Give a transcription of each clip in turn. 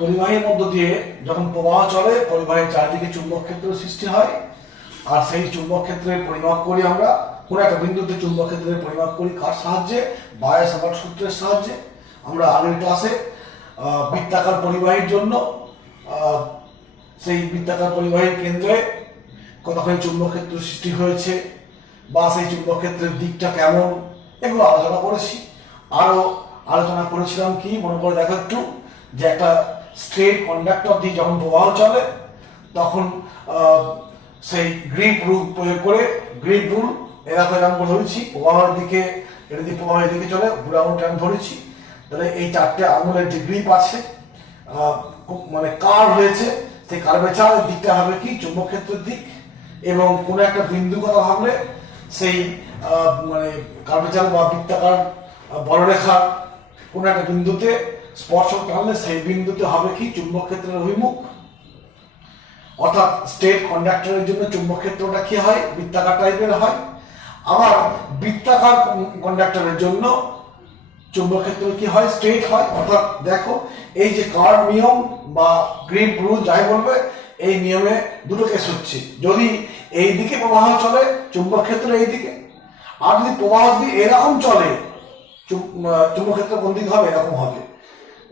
পরিবাহীর মধ্য দিয়ে যখন প্রবাহ চলে, পরিবাহীর চারদিকে চুম্বক ক্ষেত্র সৃষ্টি হয়, আর সেই চুম্বক ক্ষেত্রের পরিমাপ করি আমরা কোনো একটা বিন্দুতে। চুম্বক ক্ষেত্রের পরিমাপ করি কার সাহায্যে? বায়ো-সাভার্ট সূত্রের সাহায্যে। আমরা আগের ক্লাসে বৃত্তাকার পরিবাহীর জন্য সেই বৃত্তাকার পরিবাহীর কেন্দ্রে কতখানি চুম্বক ক্ষেত্র সৃষ্টি হয়েছে বা সেই চুম্বক ক্ষেত্রের দিকটা কেমন, এগুলো আলোচনা করেছি। আরও আলোচনা করেছিলাম কি মনে করে দেখো একটু, যে একটা স্ট্রেট কন্ডাক্টর দিয়ে যখন প্রবাহ চলে তখন সেই গ্রিপ রুল প্রয়োগ করে, গ্রিপ রুল এরকম ধরেছি প্রবাহের দিকে, এটা দিয়ে প্রবাহের দিকে চলে ঘুরে আঙুল টান ধরেছি, তাহলে এই চারটে আঙুলের যে গ্রিপ আছে মানে কার্ভ হয়েছে, সেই কার্ভেচারের দিকটা হবে কি চুম্বক ক্ষেত্রের দিক। এবং কোনো একটা বিন্দু কথা ভাবলে সেই মানে কার্ভেচার বা বৃত্তাকার বলরেখা কোনো একটা বিন্দুতে স্পর্শক টানলে সেই বিন্দুতে হবে কি চুম্বক ক্ষেত্রের অভিমুখ। অর্থাৎ স্ট্রেট কন্ডাক্টরের জন্য চুম্বক ক্ষেত্রটা কি হয়? বৃত্তাকার টাইপের হয়। আবার বৃত্তাকার কন্ডাক্টরের জন্য চুম্বক ক্ষেত্র কি হয়? স্ট্রেট হয়। অর্থাৎ দেখো এই যে কার্ভ নিয়ম বা গ্রিপ রুল যাই বলবে, এই নিয়মে দুটো কেস হচ্ছে। যদি এই দিকে প্রবাহ চলে চুম্বক ক্ষেত্র এই দিকে, আর যদি প্রবাহ যদি এরকম চলে চুম্বক ক্ষেত্র কোন দিকে হবে? এরকম হবে।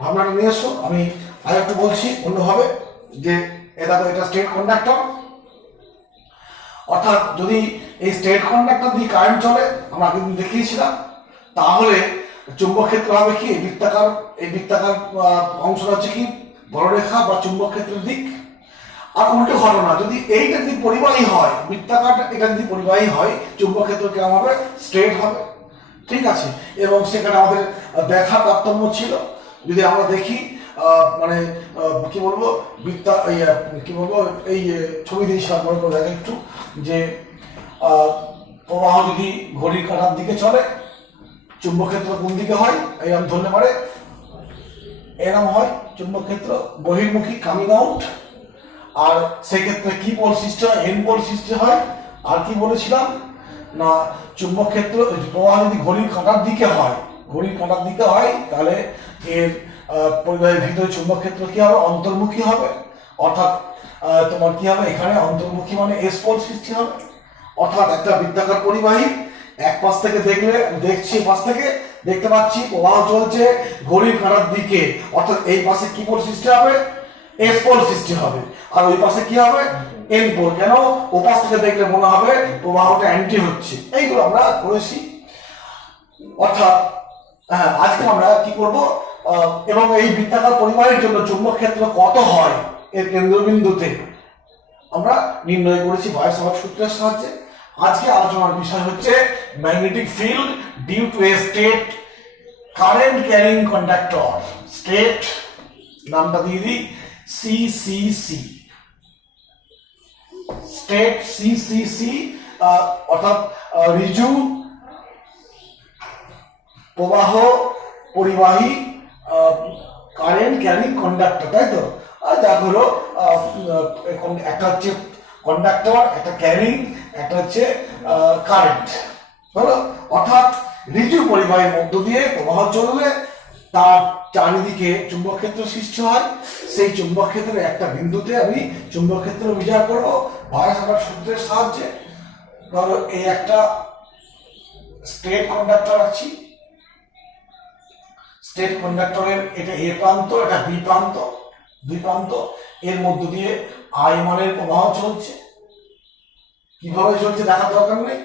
ভাবনাটা নিয়ে এসো। আমি আর একটু বলছি অন্যভাবে, যে এটা স্ট্রেট কন্ডাক্টর। অর্থাৎ যদি এই স্ট্রেট কন্ডাক্টর দিয়ে কারেন্ট চলে, আমরা আগে দেখিয়েছিলাম, তাহলে চুম্বক ক্ষেত্র হবে কি বৃত্তাকার। এই বৃত্তাকার অংশটা হচ্ছে কি বলরেখা বা চুম্বক ক্ষেত্রের দিক। আর উল্টো ঘটনা, যদি এইটা যদি পরিবাহী হয়, বৃত্তাকার এটা যদি পরিবাহী হয়, চুম্বক ক্ষেত্র কেমন হবে? স্ট্রেট হবে। ঠিক আছে। এবং সেখানে আমাদের দেখার তারতম্য ছিল। যদি আমরা দেখি মানে কি বলবো কি বলবো এই ছবি দিয়েছিলাম মনে করে দেখে একটু, যে প্রবাহ যদি ঘড়ির কাঁটার দিকে চলে চুম্বক ক্ষেত্র কোন দিকে হয়? এরকম ধরলে পারে এরকম হয় চুম্বক ক্ষেত্র বহির্মুখী, কামিং আউট। আর সেক্ষেত্রে কি পোল সৃষ্টি হয়? এন পোল সৃষ্টি হয়। আর কি বলেছিলাম না, চুম্বক ক্ষেত্র প্রবাহ যদি ঘড়ির কাঁটার দিকে হয়, ঘড়ির কাঁটার দিকে হয়, তাহলে এর পরিবাহের ভিতরে চুম্বক ক্ষেত্র কি হবে? অন্তর্মুখী হবে। অর্থাৎ তোমার কি হবে? এখানে অন্তর্মুখী মানে এস পোল সৃষ্টি হবে। অর্থাৎ একটা বৃত্তাকার পরিবাহী এক পাশ থেকে দেখছি পাশ থেকে দেখতে পাচ্ছি প্রবাহ চলছে ঘড়ির কাঁটার দিকে, অর্থাৎ এই পাশে কি পোল সৃষ্টি হবে? এস পোল সৃষ্টি হবে। আর ওই পাশে কি হবে? N pole. কেন? ও পাশ থেকে দেখলে মনে হবে প্রবাহটা অ্যান্টি হচ্ছে। এইগুলো আমরা করেছি। অর্থাৎ আজকে আমরা কি করব, এবং এই বৃত্তাকার পরিবাহের জন্য চুম্বক ক্ষেত্র কত হয় এর কেন্দ্রবিন্দুতে আমরা নির্ণয় করেছি বায়ো-সাভার্ট সূত্রের সাহায্যে। আজকে আলোচনার বিষয় হচ্ছে magnetic field due to a straight current carrying conductor. Straight নামটা দিয়ে দিই সিসিসি, স্টেট সিসিসি, অর্থাৎ ঋজু প্রবাহ পরিবাহী কারেন্ট ক্যারিং কন্ডাক্টর, তাই তো? আর যা হলো একটা হচ্ছে কন্ডাক্টর, একটা ক্যারিং, একটা হচ্ছে কারেন্ট হলো। অর্থাৎ ঋজু পরিবাহীর মধ্য দিয়ে প্রবাহ চললে তার চারিদিকে চুম্বক ক্ষেত্র সৃষ্টি হয়। সেই চুম্বক ক্ষেত্রের একটা বিন্দুতে আমি চুম্বক ক্ষেত্র বিচার করবো বায়ো-সাভার্ট সূত্রের সাহায্যে। ধরো এই একটা স্ট্রেট কন্ডাক্টর আছে, স্ট্রেট কন্ডাক্টরের এটা এ প্রান্ত, এটা বি প্রান্ত, দুই প্রান্ত, এর মধ্য দিয়ে আই মানের প্রবাহ চলছে। কিভাবে চলছে দেখার দরকার নেই।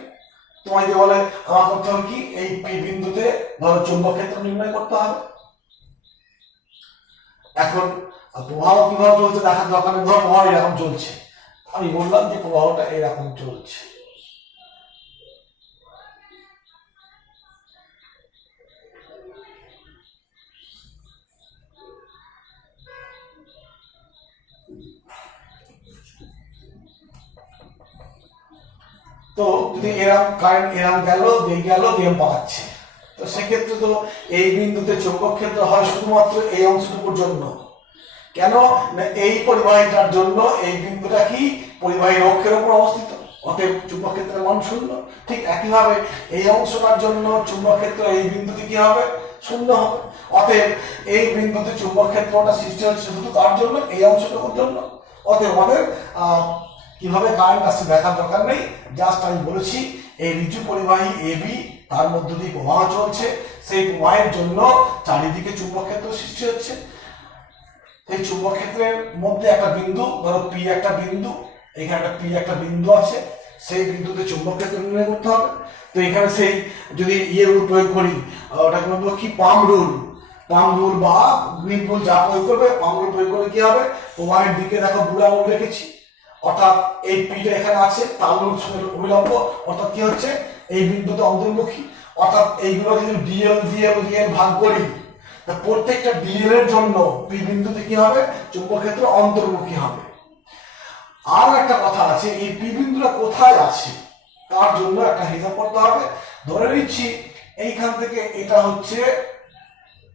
তোমায় যে বলে আমার করতে হবে কি, এই বিন্দুতে ধরো চুম্বক ক্ষেত্র নির্ণয় করতে হবে। এখন প্রবাহ কিভাবে চলছে দেখার দরকার নেই। ধরো প্রবাহ এরকম চলছে, আমি বললাম যে প্রবাহটা এরকম চলছে। তো যদি এরকম কারেন্ট এরকম গেল দিয়ে পাচ্ছে, তো সেক্ষেত্রে তো এই বিন্দুতে চৌম্বক ক্ষেত্র হয় শুধুমাত্র এই অংশটুকুর জন্য। কেন না এই পরিবাহীটার জন্য এই বিন্দুটা কি পরিবাহীর অক্ষের উপর অবস্থিত, অতএব চুম্বক ক্ষেত্রের মান শূন্য। ঠিক একইভাবে এই অংশটার জন্য চুম্বক ক্ষেত্র এই বিন্দুতে কি হবে? শূন্য হবে। অতএব এই বিন্দুতে চুম্বক ক্ষেত্রটা সৃষ্টি হচ্ছে শুধু তার জন্য, এই অংশটুকুর জন্য। অতএব আমাদের কিভাবে কারেন্ট আসছে দেখার দরকার নেই, জাস্ট আমি বলেছি এই ঋজু পরিবাহী এবি, তার মধ্য দিয়ে প্রবাহ চলছে, সেই প্রবাহের জন্য চারিদিকে চুম্বক ক্ষেত্র সৃষ্টি হচ্ছে। এই চুম্বক ক্ষেত্রের মধ্যে একটা বিন্দু, ধরো পি একটা বিন্দু, এখানে একটা পি একটা বিন্দু আছে, সেই বিন্দুতে চুম্বক ক্ষেত্র নির্ণয় করতে হবে। তো এখানে সেই যদি রুল প্রয়োগ করি, ওটাকে বলবো কি পাম রুল বা গ্রিপ রুল, যা প্রয়োগ করবে, পাম রুল প্রয়োগ করলে কি হবে, প্রবাহের দিকে দেখো বুড়ো আঙুল রেখেছি, অর্থাৎ এই পিটা এখানে আছে, তার সঙ্গে অবিলম্ব, অর্থাৎ কি হচ্ছে এই বিন্দুতে অন্তর্মুখী। অর্থাৎ এইগুলো যদি ডিএল ভাগ করি, প্রত্যেকটা ডিএল এর জন্য পি বিন্দুতে কি হবে, চুম্বক ক্ষেত্র অন্তর্মুখী হবে। আর একটা কথা আছে, এই পি বিন্দুটা কোথায় আছে তার জন্য একটা হিসাব করতে হবে। ধরে নিচ্ছি এইখান থেকে এটা হচ্ছে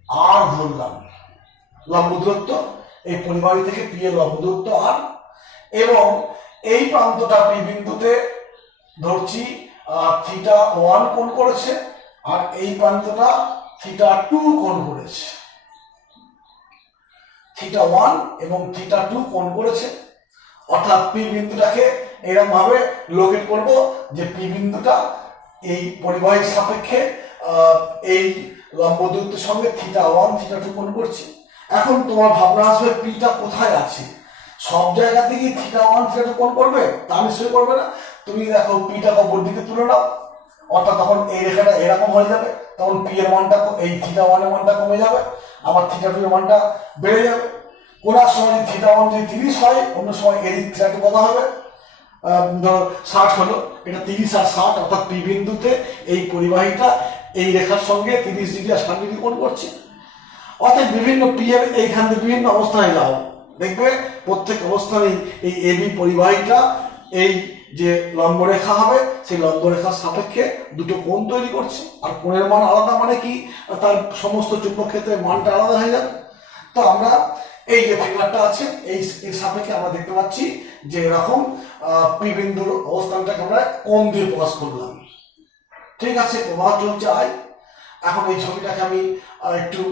আর, ধরলাম লম্ব দূরত্ব, এই পরিবাহী থেকে পি এর লম্ব দূরত্ব আর, এবং এই প্রান্তটা পি বিন্দুতে ধরছি θ1 কোণ করেছে, আর এই প্রান্তটা θ2 কোণ করেছে, θ1 এবং θ2 কোণ করেছে। অর্থাৎ পি বিন্দুটাকে এরকম ভাবে লোকেট করব যে পি বিন্দুটা এই পরিবাহীর সাপেক্ষে এই লম্ব দূরত্বের সঙ্গে θ1 θ2 কোণ করছে। এখন তোমার ভাবনা আসবে পিটা কোথায় আছে, সব জায়গা থেকে θ1 θ2 কোণ করবে, তা নিশ্চয়ই করবে না। তুমি দেখো পিটা অপর দিকে তুলে নাও, অর্থাৎ তখন এই রেখাটা এরকম হয়ে যাবে, তখন পি এর মানটা, এই θ1 এর মানটা কমে যাবে, আবার θ2 এর মানটা বেড়ে যাবে। কোন সময় θ1 যদি 30 হয়, অন্য সময় এদিক θ2 কত হবে, ধরো 60 হলো, এটা 30 আর 60, অর্থাৎ পি বিন্দুতে এই পরিবাহীটা এই রেখার সঙ্গে 30 ডিগ্রি আর 60 ডিগ্রি কোণ করছে। অর্থাৎ বিভিন্ন পি এর এইখান থেকে বিভিন্ন অবস্থানে যাও, দেখবে প্রত্যেক অবস্থানে এই এবি পরিবাহীটা এই যে লম্বরেখা হবে, সেই লম্বরেখার সাপেক্ষে দুটো কোণ তৈরি করছে। আর কোণের মান আলাদা মানে কি, তার সমস্ত চুম্বক ক্ষেত্রের মানটা আলাদা হয়ে যাবে। তো আমরা এই যে ফিগারটা আছে, এই সাপেক্ষে আমরা দেখতে পাচ্ছি যে এরকম পি বিন্দুর অবস্থানটাকে আমরা কোণ দিয়ে প্রকাশ করলাম। ঠিক আছে, প্রবাহ চলছে আই। এখন এই ছবিটাকে আমি একটু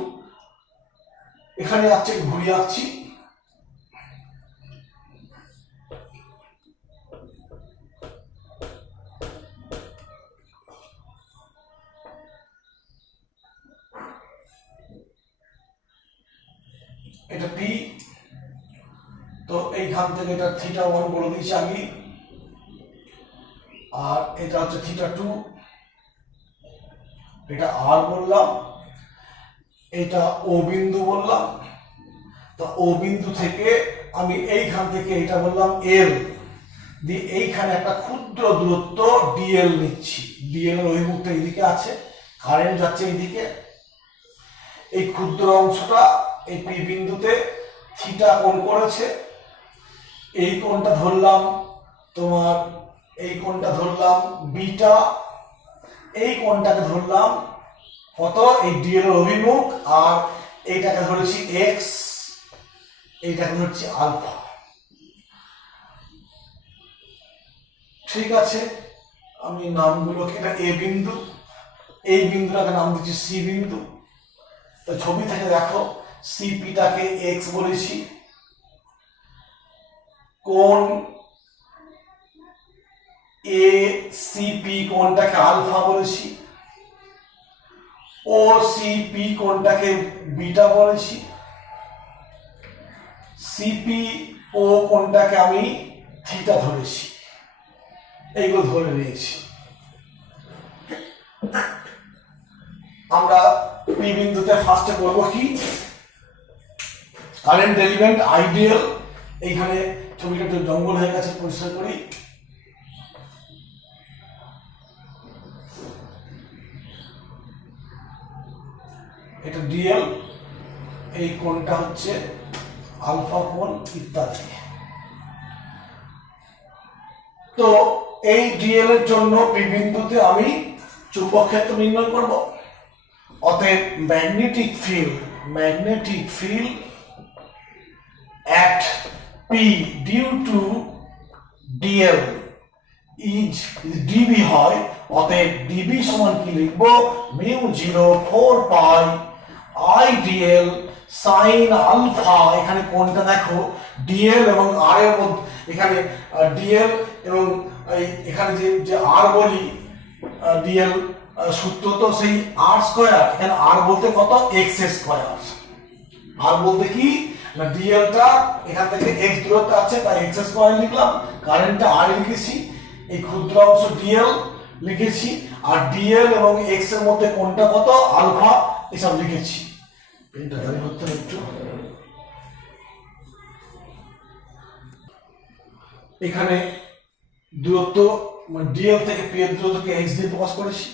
এখানে আসছে ঘুরিয়ে আসছি। এটা পি, তো এইখান থেকে এটা θ1 বলে দিয়েছি আমি, আর এটা হচ্ছে θ2, এটা আর বললাম, এটা ও বিন্দু বললাম। তো ও বিন্দু থেকে আমি এইখান থেকে এটা বললাম এল, দিয়ে এইখানে একটা ক্ষুদ্র দূরত্ব ডিএল নিচ্ছি। ডিএল এর অভিমুখটা এইদিকে আছে, কারেন্ট যাচ্ছে এইদিকে, এই ক্ষুদ্র অংশটা এই পি বিন্দুতে থিটা কোণ করেছে, এই কোণটা ধরলাম তোমার, এই কোণটা ধরলাম বিটা, এই কোণটাকে ধরলাম কত, এই ডিএল এর অভিমুখ, আর এইটাকে ধরেছি এক্স, এইটাকে ধরছি আলফা। ঠিক আছে, আমি নামগুলোকে, এটা এ বিন্দু, এই বিন্দুটাকে নাম দিচ্ছি সি বিন্দু। তো ছবি থেকে দেখো সিপিটাকে এক্স বলেছি, কোণ এ সিপি কোণটাকে আলফা বলেছি, ও সিপি কোণটাকে বিটা বলেছি, সিপি ও কোণটাকে আমি থিটা ধরেছি, এইগুলো ধরে নিয়েছি। আমরা পি বিন্দুতে ফার্স্টে করব কি, কারেন্ট এলিমেন্ট আইডিয়াল। এইখানে ছবিটা একটু জঙ্গল হয়ে গেছে, পরিষ্কার করি। এটা ডিএল, এই কোণটা হচ্ছে আলফা কোণ ইত্যাদি। তো এই ডিএল এর জন্য পি বিন্দুতে আমি চুম্বক ক্ষেত্র নির্ণয় করব। অতএব magnetic field at P due to dl is DB হয়, অতএব ডিবি সমান কি লিখবো, mu 0 4 pi I DL sine alpha. এখানে কোনটা দেখো ডিএল এবং আর এর মধ্যে, এখানে ডিএল এবং এখানে যে আর বলি ডিএল সূত্র তো সেই আর স্কয়ার, এখানে আর বলতে কত এক্স স্কয়ার। আর বলতে কি না ডিএলটা এখান থেকে এক্স দূরত্বে আছে তাই এক্স স্কয়ার লিখলাম, কারেন্টটা আর লিখেছি, এই ক্ষুদ্র অংশ ডিএল লিখেছি, আর ডিএল এবং এক্স এর মধ্যে কোনটা কত আলফা এসব লিখেছি। পেনটা জারি করতে একটু। এখানে দূরত্ব মানে ডিএল থেকে পি এর দূরত্বকে এক্স দিয়ে প্রকাশ করেছি,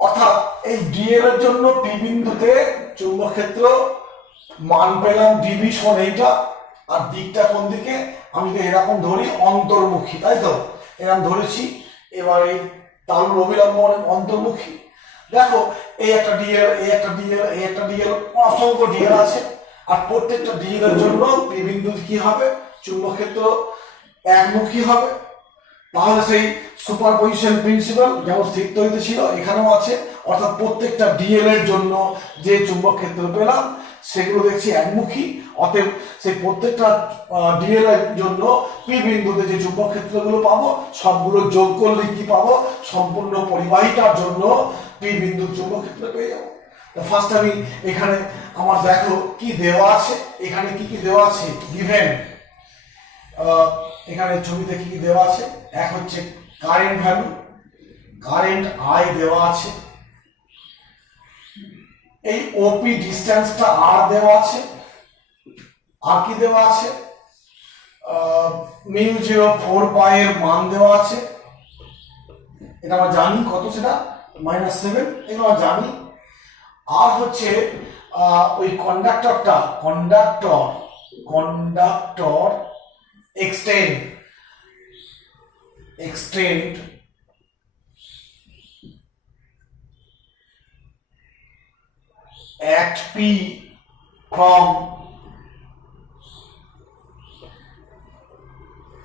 অর্থাৎ এই ডিএল এর জন্য পি বিন্দুতে চুম্বক ক্ষেত্র মান পেলাম ডিবি সমান এইটা, আর দিকটা কোন দিকে আমি যদি এরকম ধরি অন্তর্মুখী, তাই তো এরকম ধরেছি। এবার এই তালুর অবিলম্ব অন্তর্মুখী। দেখো এই একটা ডিএল, এই একটা ডিএল, এই একটা ডিএল, অসংখ্য ডিএল আছে, আর প্রত্যেকটা ডিএল এর জন্য পি বিন্দু কি হবে চুম্বক ক্ষেত্র একমুখী হবে। তাহলে সেই সুপারপজিশন প্রিন্সিপাল যেমন স্থির তৈরিতে ছিল এখানেও আছে, অর্থাৎ প্রত্যেকটা ডিএল এর জন্য যে চুম্বক ক্ষেত্র পেলাম সেগুলো দেখছি একমুখী, অতএব সেই প্রত্যেকটা ডিএল এর জন্য পি বিন্দুতে যে চুম্বক ক্ষেত্রগুলো পাবো সবগুলো যোগ করলে কি পাবো, সম্পূর্ণ পরিবাহিতার জন্য পি বিন্দু চুম্বক ক্ষেত্র পেয়ে যাবো। ফার্স্ট আমি এখানে আমার দেখো কি দেওয়া আছে, এখানে কি কি দেওয়া আছে গিভেন, এখানে ছবিতে কি কি দেওয়া আছে, এক হচ্ছে কারেন্ট ভ্যালু, কারেন্ট আই দেওয়া আছে, এই ওপি ডিসটেন্সটা আর দেওয়া আছে, আর কি দেওয়া আছে মিউ 0 4 পাই এর মান দেওয়া আছে, এটা আমরা জানি কত, সেটা -7, এটা আমরা জানি। আর হচ্ছে ওই conductor extend at P from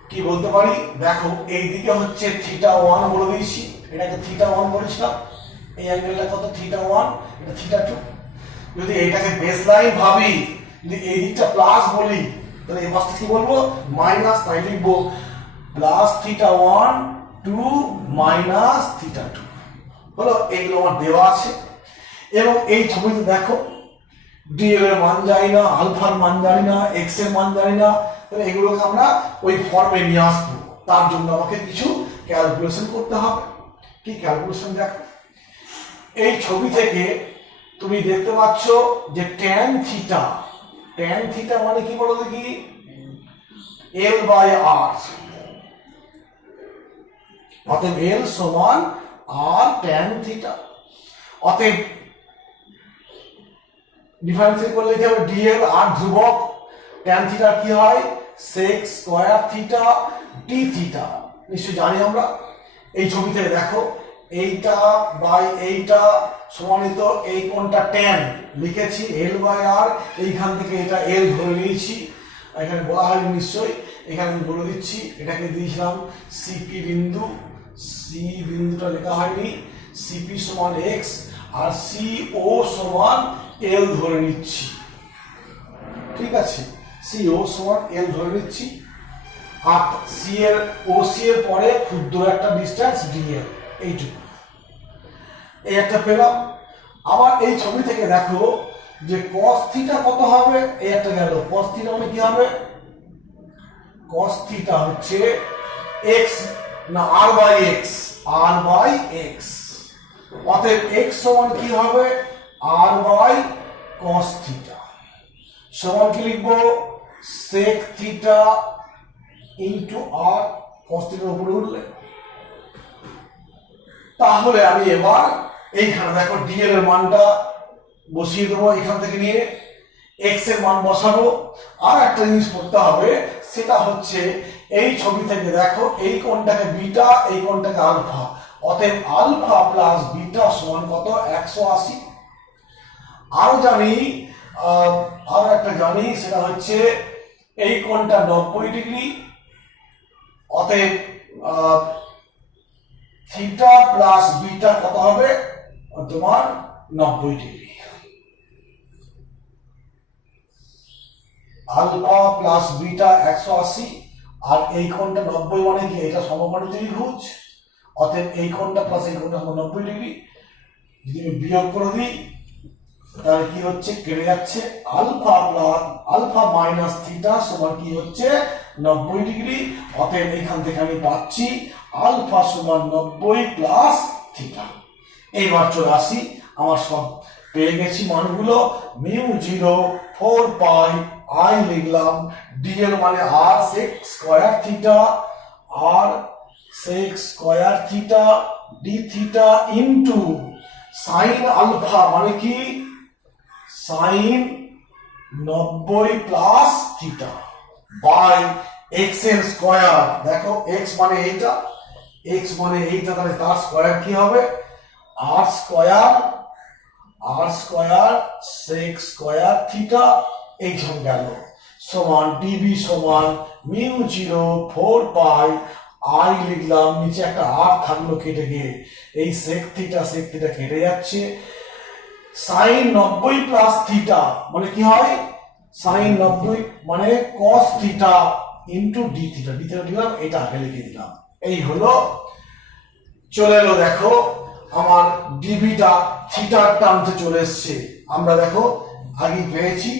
কি বলতে পারি, দেখো এইদিকে হচ্ছে θ1 বলে দিয়েছি, এটাকে θ1 বলেছিলাম, এই অ্যাঙ্গেলটা কত θ1, এটা θ2। যদি এটাকে বেসলাইন ভাবি, যদি এই দিকটা প্লাস বলি তাহলে এই পাশটা কি বলবো মাইনাস, তাই লিখবো +θ1 টু -θ2 হলো। এইগুলো আমার দেওয়া আছে, এবং এই ছবিতে দেখো ডিএল এর মান জানি না, আলফার মান জানি না, এক্স এর মান জানি না, তাহলে এগুলোকে আমরা ওই ফর্মে নিয়ে আসবো। তার জন্য আমাকে কিছু ক্যালকুলেশন করতে হবে। কি ক্যালকুলেশন দেখো, এই ছবি থেকে তুমি দেখতে পাচ্ছ যে tan থিটা মানে কি বলো দেখি, L/R, অতএব L সমান R tan থিটা। অতএব ডিফারেন্সিয়েট করলে কি হবে, ডিএল আর ধ্রুবক, tan থিটা কি হয় sec square theta d theta, নিশ্চয়ই জানি আমরা। এই ছবিতে দেখো এইটা বাই এইটা সমানিত এই কোণটা tan লিখেছি L/R, এইখান থেকে এটা L ধরে নিয়েছি, এখানে বলা হয় নিশ্চয়ই, এখানে আমি বলে দিচ্ছি, এটাকে দিয়েছিলাম সিপি বিন্দু, সি বিন্দুটা লেখা হয়নি, সিপি সমান x আর সিও সমান L ধরে নিচ্ছি, ঠিক আছে, সিও সমান L ধরে নিচ্ছি, আর সি এর ওসি এর পরে ক্ষুদ্র একটা ডিসটেন্স ডিএল, এইটুকু, এই একটা পেলাম। আবার এই ছবি থেকে দেখো যে cos থিটা কত হবে, এই একটা গেল, cos থিটা মানে কি হবে, cos থিটা হচ্ছে x না r বাই x, অতএব x সমান কি হবে r বাই cos থিটা, সমান কি লিখবো sec theta into r, cos থিটার উপরে উঠলে। তাহলে আমি এবার এইখানে দেখো ডিএল এর মানটা বসিয়ে দেবো, এখান থেকে নিয়ে এক্স এর মান বসাবো। আর একটা জিনিস করতে হবে, সেটা হচ্ছে এই ছবি থেকে দেখো এই কোণটাকে বিটা, এই কোণটাকে আলফা, অতএব আলফা প্লাস বিটা সমান কত 180। আরো জানি, আরো একটা জানি, সেটা হচ্ছে এই কোণটা 90 ডিগ্রি, অতএব থিটা প্লাস বিটা কত হবে তোমার 90 ডিগ্রি। আলফা প্লাস বিটা 180, আর এই কোণটা 90 মানে কি এটা সমকোণী ত্রিভুজ, অতএব এই কোণটা প্লাস এই কোণটা 90 ডিগ্রি। যদি আমি বিয়োগ করে দিই তাহলে কি হচ্ছে, কেটে যাচ্ছে। আলফা মাইনাস থিটা সমান কি হচ্ছে 90 ডিগ্রি। অতএব এখান থেকে আমি পাচ্ছি আলফা সমান 90 প্লাস থিটা। এইবার চলে আসি, আমার সব পেয়ে গেছি মানগুলো। মিউ 0 4 পাই আই লিখলাম, ডি এর মানে r sec square theta, r sec square theta D theta into sine alpha মানে কি sine 90 plus theta by x এর স্কয়ার। দেখো এক্স মানে এইটা, তাহলে তার স্কয়ার কি হবে r square sec square theta, এই সব গেল সমান ডিবি সমান মিউ 0 4 পাই আই লিখলাম, নিচে একটা আর থাকলো কেটে গিয়ে, এই সেক থিটা কেটে যাচ্ছে। সাইন 90 প্লাস থিটা মানে কি হয়, সাইন 90 মানে cos theta into D theta দিলাম, এটা আগে লিখে দিলাম। এই হলো চলে এলো। দেখো আমার ডিবিটা থিটার টার্মে চলে এসছে। আমরা দেখো আগে পেয়েছি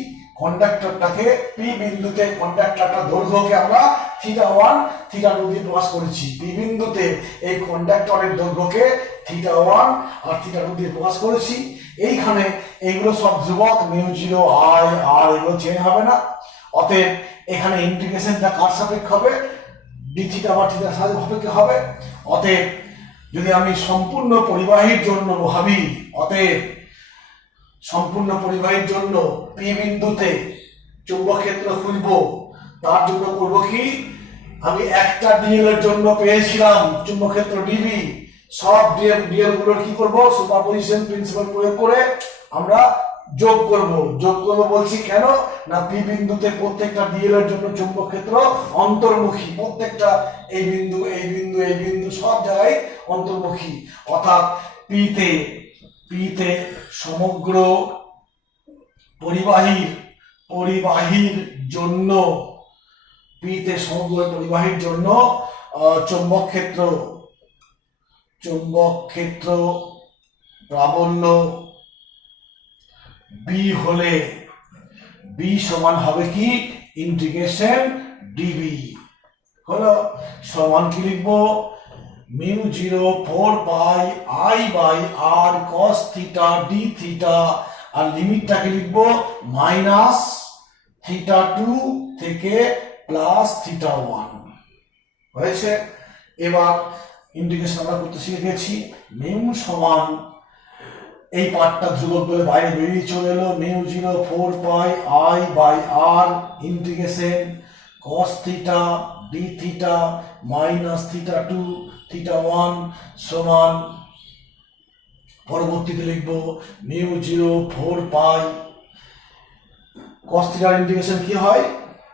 কন্ডাক্টরটাকে পি বিন্দুতে, কন্ডাক্টরটার দৈর্ঘ্যকে আমরা θ1 θ2 দিয়ে প্রকাশ করেছি। পি বিন্দুতে এই কন্ডাক্টরের দৈর্ঘ্যকে θ1 আর θ2 দিয়ে প্রকাশ করেছি। এইখানে এইগুলো সব ধ্রুবক, মিউ 0 আই আর এগুলো চেঞ্জ হবে না। অতএব এখানে ইন্টিগ্রেশনটা কার সাপেক্ষ হবে, ডি থিটা বা থিটার সাপেক্ষে হবে। অতএব যদি আমি সম্পূর্ণ পরিবাহীর জন্য ভাবি, অতএব সম্পূর্ণ পরিবাহীর জন্য পি বিন্দুতে চুম্বক ক্ষেত্র খুঁজব, তার জন্য করব কি, আমি একটা ডিএল এর জন্য পেয়েছিলাম চুম্বক ক্ষেত্র ডিবি, সব ডিএল গুলোর কি করব, সুপারপজিশন প্রিন্সিপাল প্রয়োগ করে আমরা যোগ করব বলছি কেন না, পি বিন্দুতে প্রত্যেকটা ডিএল এর জন্য চুম্বক ক্ষেত্র অন্তর্মুখী, প্রত্যেকটা এই বিন্দু সব জায়গায় অন্তর্মুখী। অর্থাৎ পিতে সমগ্র পরিবাহীর জন্য চৌম্বক ক্ষেত্র প্রাবল্য বি হলে বি সমান হবে কি ইন্টিগ্রেশন ডিবি হলো সমান কি লিখবো, mu 0 4 pi I by r cos theta D theta, আর লিমিটটাকে লিখবো মাইনাস θ2 থেকে প্লাস θ1 হয়েছে। এবার ইন্টিগ্রেশন আমরা করতে শিখে গেছি। মিউ সমান এই পার্টটা ধ্রুবক বলে বাইরে বেরিয়ে চলে এলো, mu 0 4 pi I by r integration cos theta D theta minus θ2 θ1 সমান পরবর্তীতে লিখবো মিউ 0 4 পাই cos থিটার ইন্টিগ্রেশন কি হয়,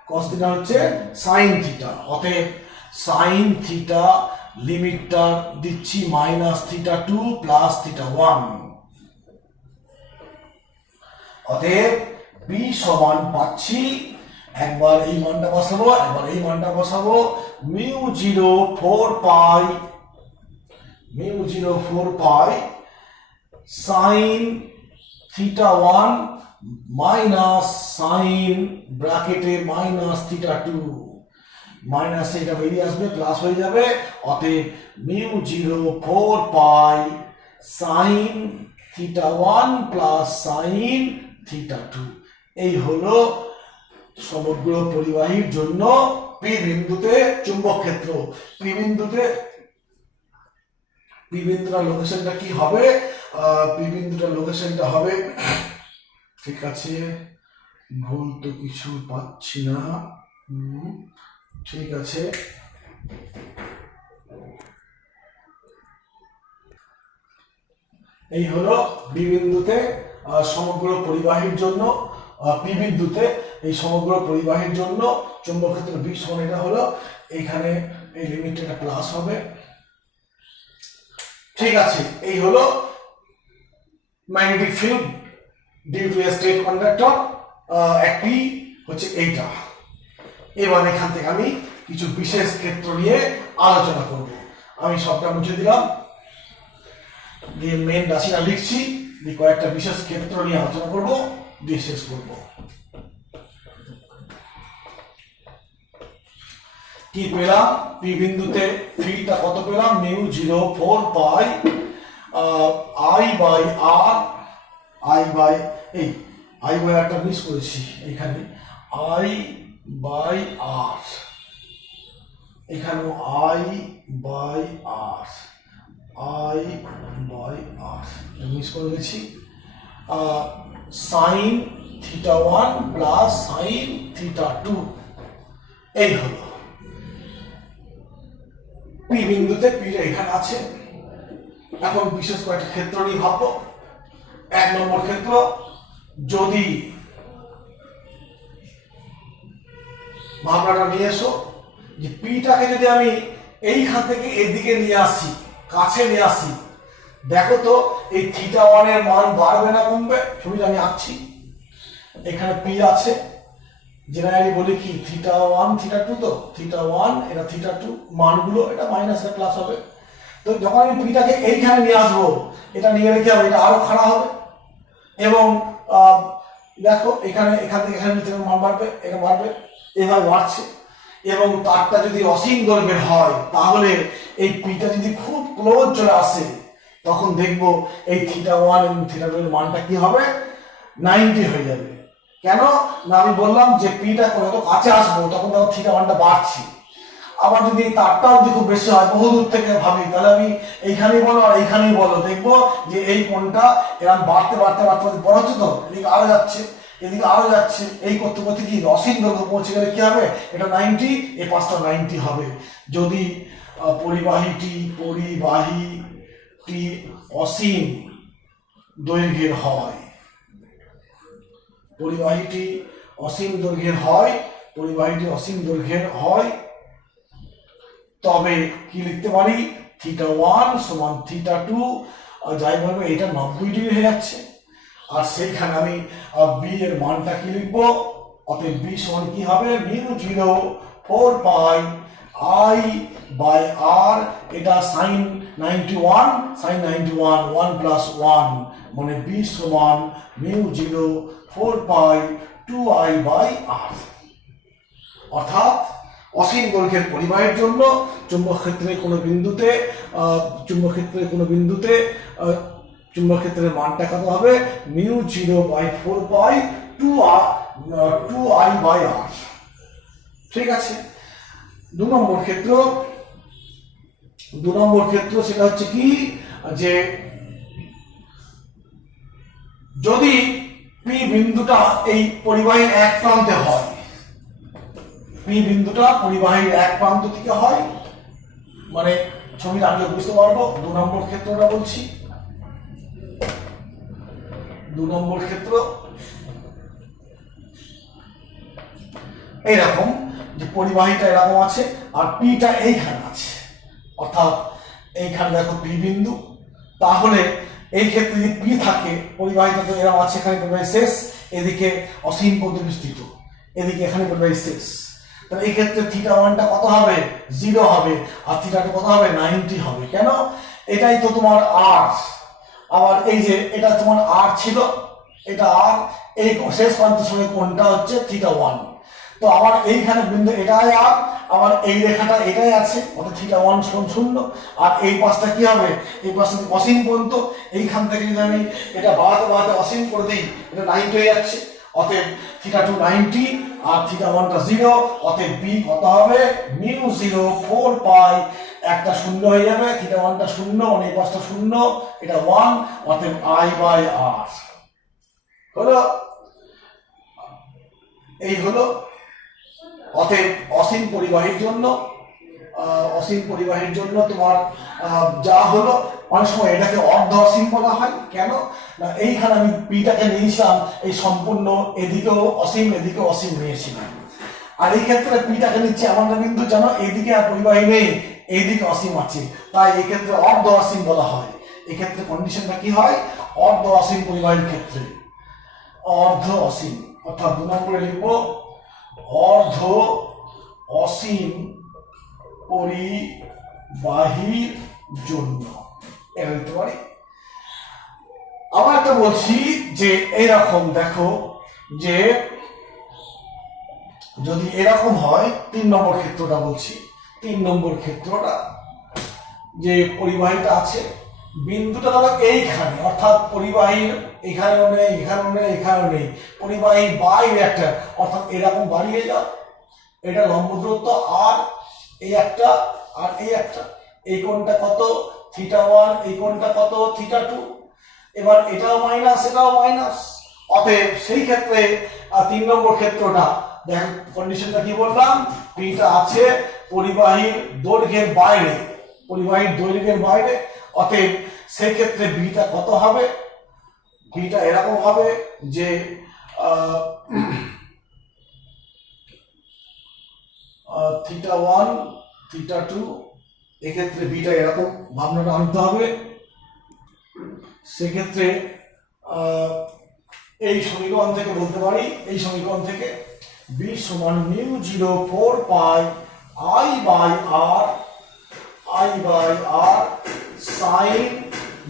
cos থিটা হচ্ছে sin থিটা, অতএব sin থিটা লিমিটটা দিচ্ছি মাইনাস θ2 প্লাস θ1। অতএব b সমান পাচ্ছি, একবার এই মানটা বসাবো, mu 0 4 pi sin θ1 minus sin ব্র্যাকেটে মাইনাস θ2, মাইনাস এটা বেরিয়ে আসবে প্লাস হয়ে যাবে। অতএব mu 0 4 pi sin θ1 plus sin θ2। এই হলো সমগ্র পরিবাহীর জন্য পি বিন্দুতে চুম্বক ক্ষেত্র। পি বিন্দুটার লোকেশনটা কি হবে, হবে, ঠিক আছে ভুল তো কিছু পাচ্ছি না, ঠিক আছে এই হলো বি বিন্দুতে সমগ্র পরিবাহীর জন্য, পি বিন্দুতে এই সমগ্র পরিবাহীর জন্য চুম্বক ক্ষেত্র বি সমান এটা হলো, এইখানে এই লিমিটটা একটা প্লাস হবে। ঠিক আছে, এই হলো magnetic field due to a straight conductor. একটি হচ্ছে এইটা। এবার এখান থেকে আমি কিছু বিশেষ ক্ষেত্র নিয়ে আলোচনা করব। আমি সবটা মুছে দিলাম, দিয়ে মেন রাশিটা লিখছি, দিয়ে কয়েকটা বিশেষ ক্ষেত্র নিয়ে আলোচনা করব, দিয়ে শেষ করব। কি পেলাম? পি বিন্দুতে ফিল্ডটা কত পেলাম? Mu 0 4 pi I by R, I by একটা মিস করেছি এখানে, আই বাই আর, এখানে I by R, I by R miss করে গেছি। Sine theta 1 plus sine theta 2, এই হলো পি বিন্দুতে। পি এখানে আছে। এখন বিশেষ কয়েকটা ক্ষেত্র নিয়ে ভাববো। 1 নম্বর ক্ষেত্র, যদি ভাবনাটা নিয়ে এসো যে পিটাকে যদি আমি এইখান থেকে এদিকে নিয়ে আসি, কাছে নিয়ে আসি, দেখো তো এই থিটা 1 এর মান বাড়বে না কমবে? ছবিটা আমি আঁকছি। এখানে পি আছে, জেনারেলি বলি কি থিটা 1 থিটা 2, তো থিটা 1 এটা থিটা 2, মানগুলো এটা মাইনাস এটা প্লাস হবে। তো যখন আমি পিটাকে এইখানে নিয়ে আসবো, এটা নিয়ে রেখে হবে, এটা আরো খাড়া হবে। এবং দেখো এখানে এখান থেকে এখানে নিচে মান বাড়বে, এটা বাড়বে, এভাবে বাড়ছে। এবং তারটা যদি অসীম দৈর্ঘ্যের হয়, তাহলে এই পিটা যদি খুব ক্লোজ চলে আসে, তখন দেখবো এই থিটা 1 এবং থিটা 2 এর মানটা কি হবে? 90 হয়ে যাবে। কেন না? আমি বললাম যে পিটা যত কাছে আসবো তখন তখন থিটা 1টা বাড়ছে। আবার যদি তারটাও যদি খুব বেশি হয়, বহু দূর থেকে ভাবি, তাহলে আমি এইখানেই বলো আর এইখানেই বলো, দেখবো যে এই কোণটা এরকম বাড়তে বাড়তে বাড়তে বড় হচ্ছে, তো এদিকে আরো যাচ্ছে, এদিকে আরো যাচ্ছে, এই করতে করতে কি অসীম দৈর্ঘ্য পৌঁছে গেলে কি হবে? এটা 90, এই পাশটা 90 হবে। যদি পরিবাহীটি অসীম দৈর্ঘ্যের হয়, পরিবাহীটি অসীম দৈর্ঘ্যের হয়, তবে কি লিখতে পারি? থিটা 1 সমান থিটা 2, যাই বলবো এটা 90 ডিগ্রি হয়ে যাচ্ছে। আর সেইখানে আমি বি এর মানটা কি লিখবো? অতএব বি সমান কি হবে? মিউ 0 4 পাই আই বাই আর, এটা সাইন 91, 1 প্লাস 1, মানে বি সমান মিউ 0 4 পাই 2i বাই আর। অর্থাৎ অসীম দৈর্ঘ্যের পরিবাহীর জন্য চুম্বক ক্ষেত্রের কোনো বিন্দুতে চুম্বক ক্ষেত্রের মানটা কত হবে? Mu 0 by 4 pi 2i by r. ঠিক আছে। 2 নম্বর ক্ষেত্র সেটা হচ্ছে কি, যে যদি পি বিন্দুটা এই পরিবাহীর এক প্রান্তে হয়, পি বিন্দুটা পরিবাহীর এক প্রান্ত থেকে হয়, মানে ছবিটা আমি বুঝতে পারবো। 2 নম্বর ক্ষেত্রটা বলছি। 2 নম্বর ক্ষেত্র এইরকম যে পরিবাহীটা এরকম আছে আর পিটা এইখানে আছে, অর্থাৎ এইখানে দেখো পি বিন্দু। তাহলে এই ক্ষেত্রে যদি পি থাকে, পরিবাহীটা তো এরকম আছে, এখানে পরিবাহী শেষ, এদিকে অসীম পর্যন্ত বিস্তৃত, এদিকে এখানে পরিবাহী শেষ। তাহলে এই ক্ষেত্রে থিটা 1টা কত হবে? 0 হবে, আর থিটা 2 কত হবে? 90 হবে। কেন? এটাই তো তোমার আর। আবার এই যে এটা তোমার আর ছিল, এটা আর, এই শেষ প্রান্তের সঙ্গে কোণটা হচ্ছে থিটা 1। তো আবার এইখানে বিন্দু এটাই আর, আবার এই রেখাটা এটাই আছে, অর্থাৎ থিটা 1 সমান 0। আর এই পাশটা কি হবে? এই পাশটা অসীম পর্যন্ত, এইখান থেকে যদি আমি এটা বাড়াতে অসীম করে দিই, এটা 90 হয়ে যাচ্ছে। অতএব থিটা 2 90 আর থিটা 1টা 0, অতএব বি কত হবে? মিউ 0 4 পাই, একটা 0 হয়ে যাবে, থিটা 1টা 0, মানে এই পাশটা 0, এটা 1, অতএব আই বাই আর হলো। এই হলো। অতএব অসীম পরিবাহীর জন্য তোমার যা হলো, অনেক সময় এটাকে অর্ধ অসীম বলা হয়। কেন না? এইখানে আমি পিটাকে নিয়েছিলাম এই সম্পূর্ণ, এদিকেও অসীম এদিকেও অসীম নিয়েছিলাম। আর এই ক্ষেত্রে পিটাকে নিচ্ছে এমন একটা বিন্দু যেন এইদিকে আর পরিবাহী নেই, এইদিকে অসীম আছে, তাই এই ক্ষেত্রে অর্ধ অসীম বলা হয়। এক্ষেত্রে কন্ডিশনটা কি হয়, অর্ধ অসীম পরিবাহীর ক্ষেত্রে অর্ধ অসীম, অর্থাৎ 2 নম্বরে লিখব অর্ধ অসীম পরিবাহীর জন্য, এটা লিখতে পারি। আবার একটা বলছি যে এরকম দেখো, যে যদি এরকম হয় 3 নম্বর ক্ষেত্রটা বলছি, 3 নম্বর ক্ষেত্রটা যে পরিবাহীটা আছে, বিন্দুটা ধরো এইখানে, অর্থাৎ পরিবাহীর এখানেও নেই, এখানেও নেই, এখানেও নেই, পরিবাহীর বাইরে একটা, অর্থাৎ এরকম বাড়িয়ে যাও, এটা লম্ব দূরত্ব আর এই একটা আর এই একটা, এই কোণটা কত θ1, এই কোণটা কত θ2, এবার এটাও মাইনাস এটাও মাইনাস, অতএব সেই ক্ষেত্রে 3 নম্বর ক্ষেত্রটা দেখো কন্ডিশনটা কি বললাম, পিটা আছে পরিবাহীর দৈর্ঘ্যের বাইরে, পরিবাহীর দৈর্ঘ্যের বাইরে, অতএব সেই ক্ষেত্রে বিটা কত হবে, বিটা এরকম হবে যে θ1 θ2, এক্ষেত্রে বিটা এরকম ভাবনাটা আনতে হবে। সেক্ষেত্রে এই সমীকরণ থেকে বলতে পারি, এই সমীকরণ থেকে b সমান μ0 4 pi I by r sin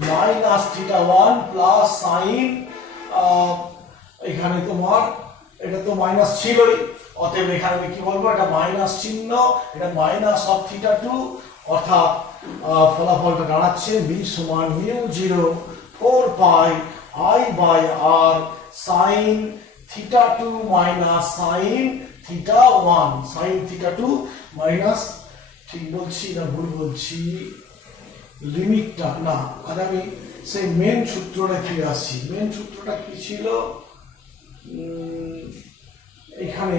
minus θ1 plus sine, এখানে তোমার এটা তো মাইনাস ছিলই, অতএব এখানে আমি কি বলবো, এটা মাইনাস চিহ্ন, এটা মাইনাস অফ θ2, অর্থাৎ ফলাফলটা দাঁড়াচ্ছে b সমান μ0 4 pi I by r sin θ2 minus sine θ1, sine θ2 minus, ঠিক বলছি না ভুল বলছি, লিমিটটা না, আর আমি সেই মেন সূত্রটা ফিরে আসছি। মেন সূত্রটা কি ছিল, এখানে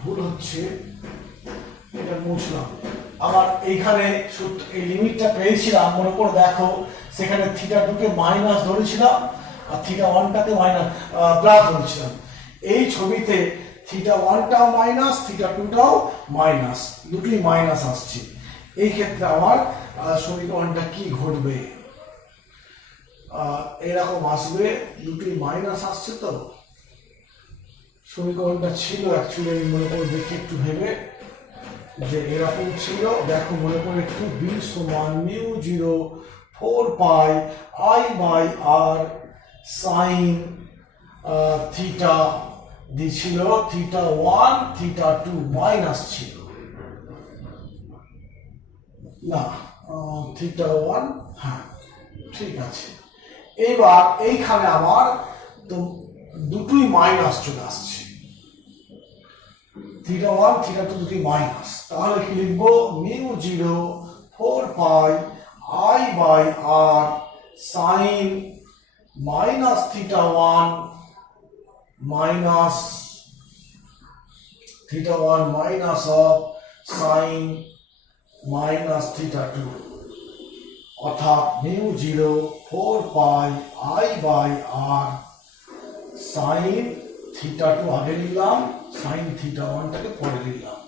ভুল হচ্ছে, এটা মুছলাম, আবার এইখানে এই লিমিটটা পেয়েছিলাম, মনে করে দেখো, সেখানে θ2কে মাইনাস ধরেছিলাম আর θ1টাকে মাইনাস প্লাস ধরেছিলাম, এই ছবিতে θ1টাও মাইনাস θ2টাও মাইনাস, দুটোই মাইনাস আসছে, এই ক্ষেত্রে আমার সমীকরণটা কি ঘটবে, এরকম আসবে, দুটোই মাইনাস আসছে, তো সমীকরণটা ছিল অ্যাকচুয়ালি, আমি মনে করে দেখি একটু ভেবে, যে এরকম ছিল, দেখো মনে করে একটু, b সমান μ0 4 pi I by r sine theta দিছিল, θ1 θ2 মাইনাস ছিল না, θ1, হ্যাঁ ঠিক আছে। এবার এইখানে আমার তো দুটোই মাইনাস চলে আসছে, θ1 θ2 দুটোই মাইনাস, তাহলে কি লিখবো, μ0 4 pi I by r sine minus θ1 minus θ1 minus of sine minus θ2, অর্থাৎ μ0 4 pi I by r sine θ2 আগে লিখলাম, সাইন θ1টাকে পরে লিখলাম,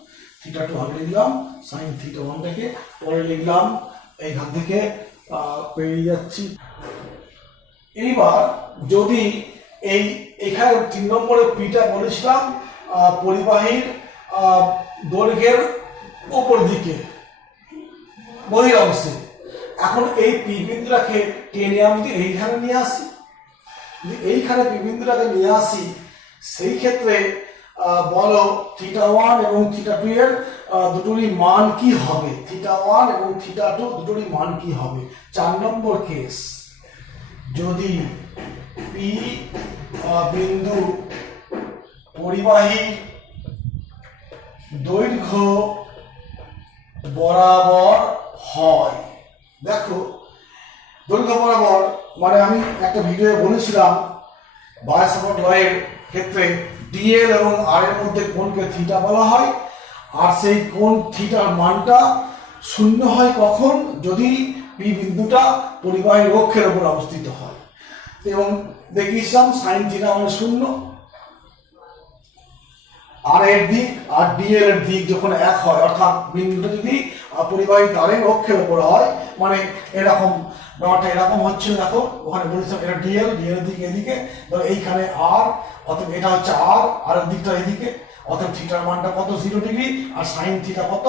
θ2 আগে লিখলাম, সাইন θ1টাকে পরে লিখলাম, এইখান থেকে পেয়ে যাচ্ছি। এইবার যদি এই এখানে 3 নম্বরে পিটা বলেছিলাম পরিবাহীর দৈর্ঘ্যের উপর দিকে বহির অংশে, এখন এই পি বিন্দুটাকে টেনে আমি যদি এইখানে নিয়ে আসি, এইখানে পি বিন্দুটাকে নিয়ে আসি, সেই ক্ষেত্রে বলো θ1 এবং θ2 এর দুটোরই মান কি হবে, θ1 এবং θ2 দুটোরই মান কি হবে। 4 নম্বর কেস, যদি পি বিন্দু পরিবাহী দৈর্ঘ্য বরাবর হয়, দেখো দৈর্ঘ্য বরাবর মানে আমি একটা ভিডিওয়ে বলেছিলাম বায়োসাভার্ট লয়ের ক্ষেত্রে ডিএল এবং আর এর মধ্যে কোণকে থিটা বলা হয়, আর সেই কোণ থিটার মানটা শূন্য হয় কখন, যদি পি বিন্দুটা পরিবাহীর অক্ষের উপর অবস্থিত হয়, এবং দেখিয়েছিলাম সাইন থিটা মানে শূন্য। আর এর দিক আর ডিএল এর দিক যখন এক হয়, অর্থাৎ বিন্দুটা যদি পরিবাহী তারের অক্ষের উপর হয়, মানে এরকম ব্যাপারটা এরকম হচ্ছে, দেখো ওখানে বলেছিলাম এটা ডিএল, ডিএল এর দিক এদিকে, ধরো এইখানে আর, অর্থাৎ এটা হচ্ছে আর এর দিকটা এদিকে, অর্থাৎ থিটার মানটা কত 0 ডিগ্রি, আর সাইন থিটা কত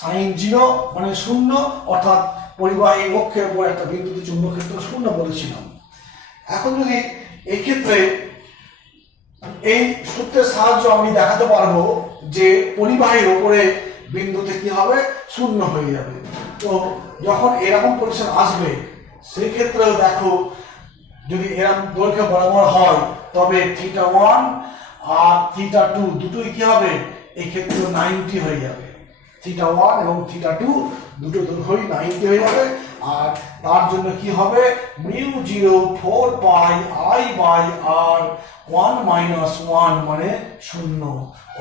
সাইন 0 মানে 0, অর্থাৎ পরিবাহী অক্ষের উপর একটা বিন্দুতে চুম্বক ক্ষেত্র 0 বলেছিলাম। এখন যদি এই ক্ষেত্রে এই সূত্রের সাহায্যে আমি দেখাতে পারবো যে পরিবাহীর উপরে বিন্দুতে কি হবে 0 হয়ে যাবে। তো যখন এরকম পজিশন আসবে সেই ক্ষেত্রেও দেখো যদি এরকম দৈর্ঘ্য বরাবর হয় তবে θ1 আর θ2 দুটোই কি হবে এই ক্ষেত্রে 90 হয়ে যাবে। θ1 এবং θ2 দুটো দৈর্ঘ্যই 90 হয়ে যাবে। আর তার জন্য কি হবে μ0 4 পাই I বাই r 1 - 1 মানে 0,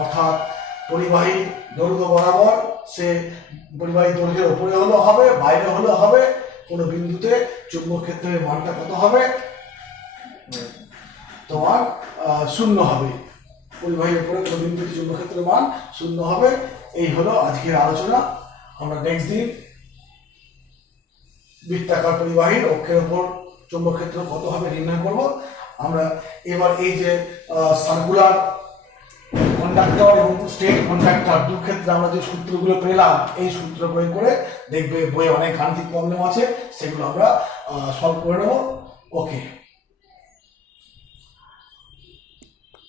অর্থাৎ পরিবাহী দৈর্ঘ্য বরাবর সে পরিবাহী দৈর্ঘ্যের উপরে হলেও হবে বাইরে হলেও হবে, কোনো বিন্দুতে চুম্বক ক্ষেত্রের মানটা কত হবে তোমার 0 হবে। পরিবাহীর উপরে কোনো বিন্দুতে চুম্বক ক্ষেত্রের মান 0 হবে। এই হলো আজকের আলোচনা। আমরা নেক্সট দিন বৃত্তাকার পরিবাহীর অক্ষের উপর চুম্বক ক্ষেত্র কত হবে নির্ণয় করব। আমরা এবার এই যে সার্কুলার কন্ডাক্টর এবং স্টেট কন্ডাক্টর দু ক্ষেত্রে আমরা যে সূত্রগুলো পেলাম এই সূত্র প্রয়োগ করে দেখবে বইয়ে অনেক গাণিতিক প্রবলেম আছে, সেগুলো আমরা সলভ করে নেব। ওকে।